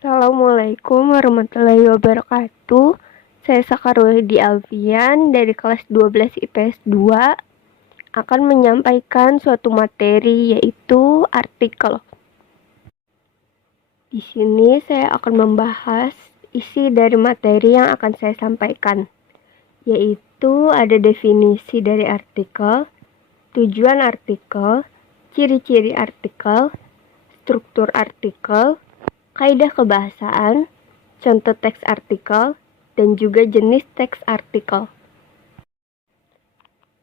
Assalamualaikum warahmatullahi wabarakatuh. Saya Sakarwedi Alfian dari kelas 12 IPS 2 akan menyampaikan suatu materi yaitu artikel. Di sini saya akan membahas isi dari materi yang akan saya sampaikan, yaitu ada definisi dari artikel, tujuan artikel, ciri-ciri artikel, struktur artikel, kaidah kebahasaan, contoh teks artikel, dan juga jenis teks artikel.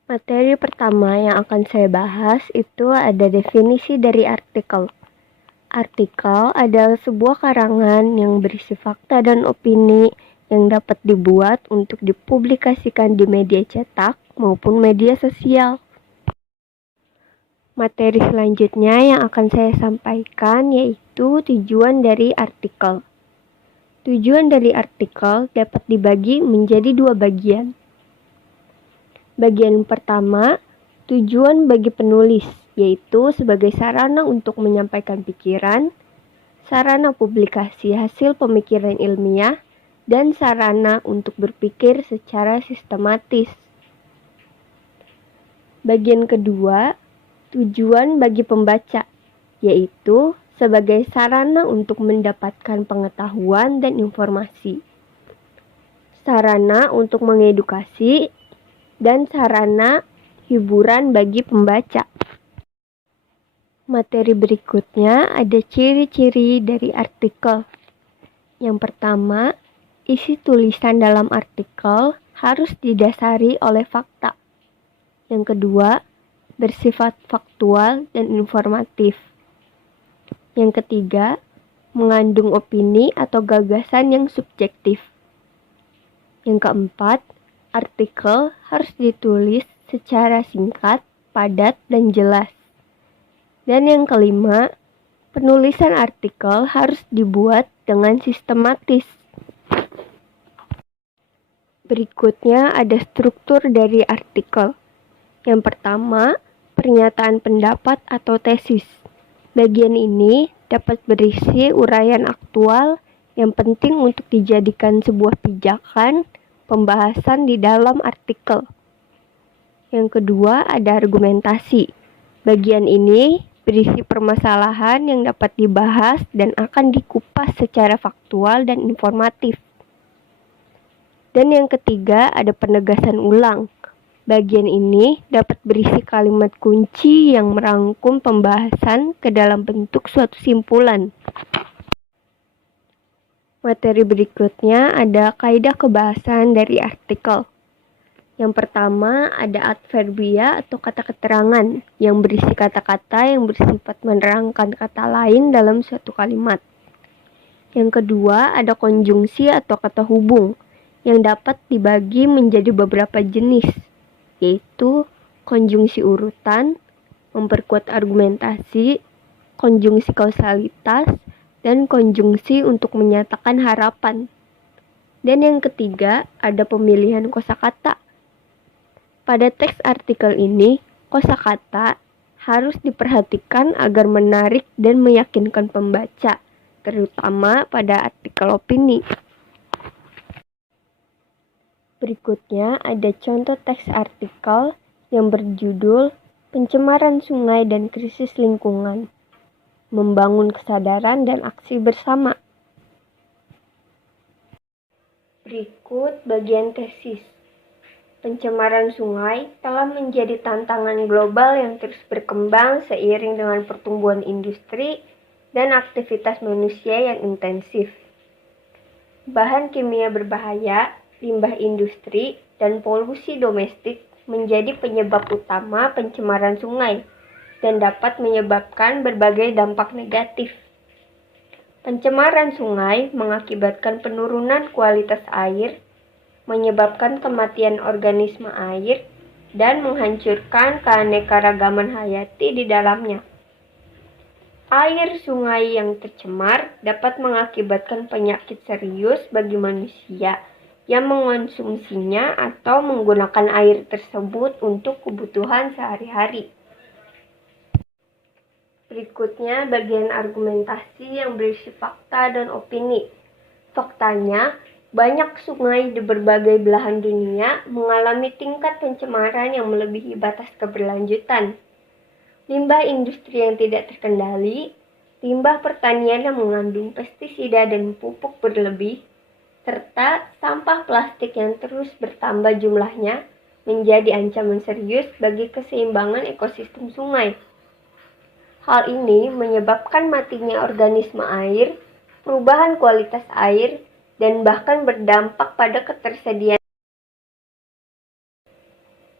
Materi pertama yang akan saya bahas itu ada definisi dari artikel. Artikel adalah sebuah karangan yang berisi fakta dan opini yang dapat dibuat untuk dipublikasikan di media cetak maupun media sosial. Materi selanjutnya yang akan saya sampaikan yaitu tujuan dari artikel. Tujuan dari artikel dapat dibagi menjadi dua bagian. Bagian pertama, tujuan bagi penulis, yaitu sebagai sarana untuk menyampaikan pikiran, sarana publikasi hasil pemikiran ilmiah, dan sarana untuk berpikir secara sistematis. Bagian kedua, tujuan bagi pembaca, yaitu sebagai sarana untuk mendapatkan pengetahuan dan informasi, sarana untuk mengedukasi, dan sarana hiburan bagi pembaca. Materi berikutnya ada ciri-ciri dari artikel. Yang pertama, isi tulisan dalam artikel harus didasari oleh fakta. Yang kedua, bersifat faktual dan informatif. Yang ketiga, mengandung opini atau gagasan yang subjektif. Yang keempat, artikel harus ditulis secara singkat, padat, dan jelas. Dan yang kelima, penulisan artikel harus dibuat dengan sistematis. Berikutnya ada struktur dari artikel. Yang pertama, pernyataan pendapat atau tesis. Bagian ini dapat berisi uraian aktual yang penting untuk dijadikan sebuah pijakan pembahasan di dalam artikel. Yang kedua ada argumentasi. Bagian ini berisi permasalahan yang dapat dibahas dan akan dikupas secara faktual dan informatif. Dan yang ketiga ada penegasan ulang. Bagian ini dapat berisi kalimat kunci yang merangkum pembahasan ke dalam bentuk suatu simpulan. Materi berikutnya ada kaidah kebahasan dari artikel. Yang pertama ada adverbia atau kata keterangan yang berisi kata-kata yang bersifat menerangkan kata lain dalam suatu kalimat. Yang kedua ada konjungsi atau kata hubung yang dapat dibagi menjadi beberapa jenis, yaitu konjungsi urutan, memperkuat argumentasi, konjungsi kausalitas, dan konjungsi untuk menyatakan harapan. Dan yang ketiga, ada pemilihan kosakata. Pada teks artikel ini, kosakata harus diperhatikan agar menarik dan meyakinkan pembaca, terutama pada artikel opini. Berikutnya ada contoh teks artikel yang berjudul Pencemaran Sungai dan Krisis Lingkungan, Membangun Kesadaran dan Aksi Bersama. Berikut bagian tesis. Pencemaran sungai telah menjadi tantangan global yang terus berkembang seiring dengan pertumbuhan industri dan aktivitas manusia yang intensif. Bahan kimia berbahaya, limbah industri, dan polusi domestik menjadi penyebab utama pencemaran sungai dan dapat menyebabkan berbagai dampak negatif. Pencemaran sungai mengakibatkan penurunan kualitas air, menyebabkan kematian organisme air, dan menghancurkan keanekaragaman hayati di dalamnya. Air sungai yang tercemar dapat mengakibatkan penyakit serius bagi manusia yang mengonsumsinya atau menggunakan air tersebut untuk kebutuhan sehari-hari. Berikutnya bagian argumentasi yang berisi fakta dan opini. Faktanya, banyak sungai di berbagai belahan dunia mengalami tingkat pencemaran yang melebihi batas keberlanjutan. Limbah industri yang tidak terkendali, limbah pertanian yang mengandung pestisida dan pupuk berlebih, serta sampah plastik yang terus bertambah jumlahnya menjadi ancaman serius bagi keseimbangan ekosistem sungai. Hal ini menyebabkan matinya organisme air, perubahan kualitas air, dan bahkan berdampak pada ketersediaan.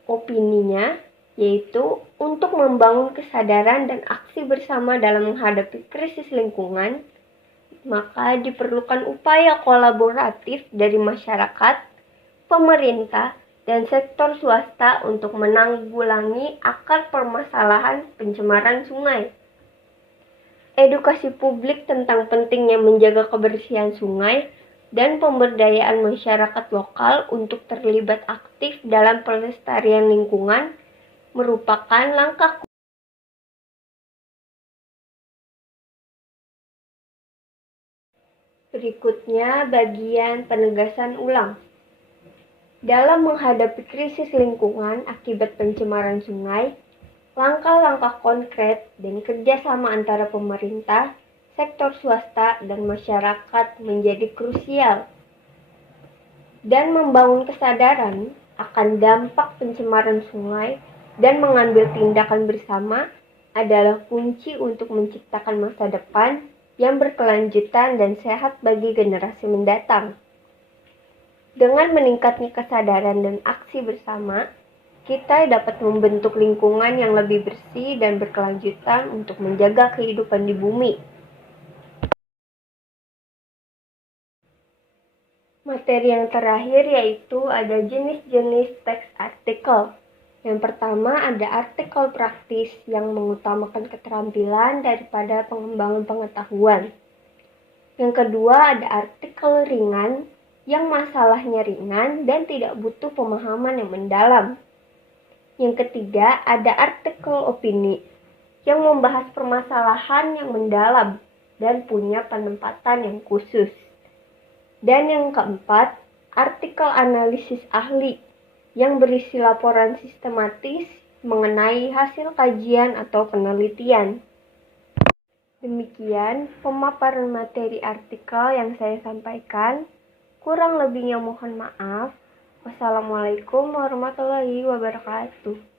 Opininya yaitu untuk membangun kesadaran dan aksi bersama dalam menghadapi krisis lingkungan, maka diperlukan upaya kolaboratif dari masyarakat, pemerintah, dan sektor swasta untuk menanggulangi akar permasalahan pencemaran sungai. Edukasi publik tentang pentingnya menjaga kebersihan sungai dan pemberdayaan masyarakat lokal untuk terlibat aktif dalam pelestarian lingkungan merupakan langkah. Berikutnya bagian penegasan ulang. Dalam menghadapi krisis lingkungan akibat pencemaran sungai, langkah-langkah konkret dan kerjasama antara pemerintah, sektor swasta, dan masyarakat menjadi krusial. Dan membangun kesadaran akan dampak pencemaran sungai dan mengambil tindakan bersama adalah kunci untuk menciptakan masa depan yang berkelanjutan dan sehat bagi generasi mendatang. Dengan meningkatnya kesadaran dan aksi bersama, kita dapat membentuk lingkungan yang lebih bersih dan berkelanjutan untuk menjaga kehidupan di bumi. Materi yang terakhir yaitu ada jenis-jenis teks artikel. Yang pertama ada artikel praktis yang mengutamakan keterampilan daripada pengembangan pengetahuan. Yang kedua ada artikel ringan yang masalahnya ringan dan tidak butuh pemahaman yang mendalam. Yang ketiga ada artikel opini yang membahas permasalahan yang mendalam dan punya penempatan yang khusus. Dan yang keempat, artikel analisis ahli yang berisi laporan sistematis mengenai hasil kajian atau penelitian. Demikian pemaparan materi artikel yang saya sampaikan. Kurang lebihnya mohon maaf. Wassalamualaikum warahmatullahi wabarakatuh.